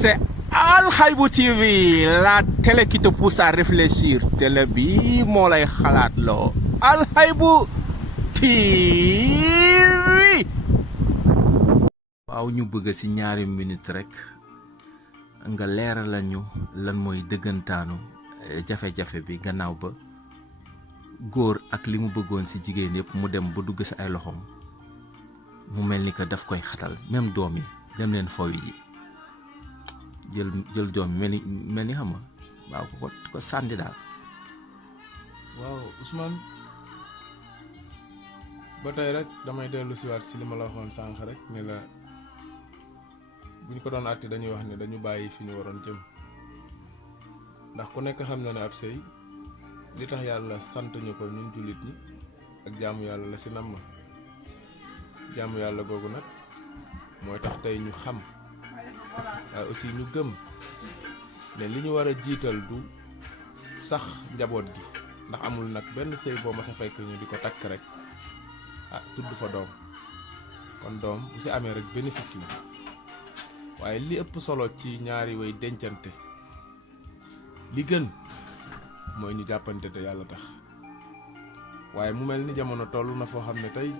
C'est Al Haïbou TV, la télé qui te pousse à réfléchir. Télé bi moo lay xalaat loo. Al Haïbou TV. waaw ñu bëgg ci ñaari minute rek nga leeral lañu lan mooy dëggantaanu jafe-jafe bi gannaaw ba góor ak li mu bëggoon ci jigéen yëpp mu dem ba dugg ci ay loxoom mu mel ni que daf koy xatal même doom yi dem leen fawi ji jël doom yi mel ni xam nga waaw ko sànni daal. waaw Ousmane ba tey rek damay dellu siwaat si li ma la waxoon sànq rek ne la bu ñu ko doon àtte dañuy wax ne dañu bàyyi fi ñu waroon jëm ndax ku nekk xam na ne ab sëy li tax yàlla sant ñu ko ñun jullit ñi ak jaamu yàlla la si nam ma jaamu yàlla googu nag mooy tax tey ñu xam waaye aussi ñu gëm ne li ñu war a jiital du sax njaboot gi ndax amul nag benn sëy boo ma sa fekk ñu di ko takk rek tudd fa doom kon doom bu si amee rek bénéfice la waaye li ëpp solo ci ñaari way dencante li gën mooy ñu jàppante te yàlla tax waaye mu mel ni jamono toll na foo xam ne tey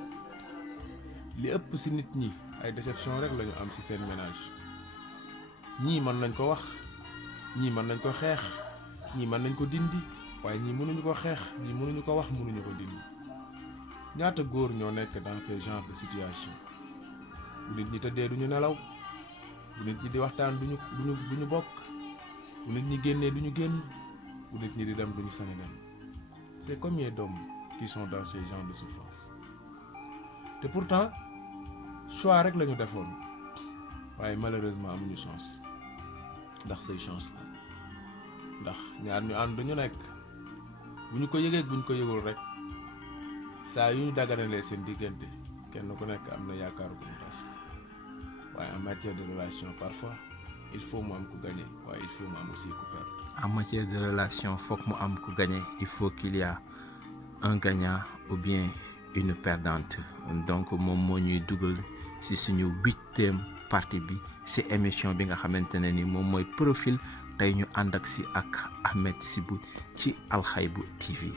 li ëpp si nit ñi ay déception rek lañu am ci seen ménage ñii mën nañ ko wax ñii mën nañ ko xeex ñii mën nañ ko dindi waaye ñii mënuñu ko xeex ñii mënuñu ko wax mënuñu ko dindi ñaata góor ñoo nekk dans ces genres de situation bu nit ñi tëddee duñu nelaw bu nit ñi di waxtaan duñu bokk bu nit ñi génnee duñu génn bu nit ñi di dem duñu sañ a dem c'est combien d'hommes qui sont dans ces genres de souffrance te pourtant choix rek lañu defoon waaye malheureusement amuñu chance ndax say chance la ndax ñaar ñu ànd ñu nekk bu ñu ko yëgee bu ñu ko yëgul rek saa yu ñu daganalee seen diggante kenn ku nekk am na yaakaaru ko mu tas waaye en matière de relation parfois il faut mu am ku gagner waaye il faut mu am aussi ku perdre. En matière de relation foog mu am ku gagner il faut qu'il y a un gagnant ou bien une perdante donc moom moo ñuy dugal ci suñu 8e partie bi ci émission bi nga xamante ne ni moom mooy profil tey ñu ànd ak ci ak Ahmed Sibou ci Al Haïbou TV.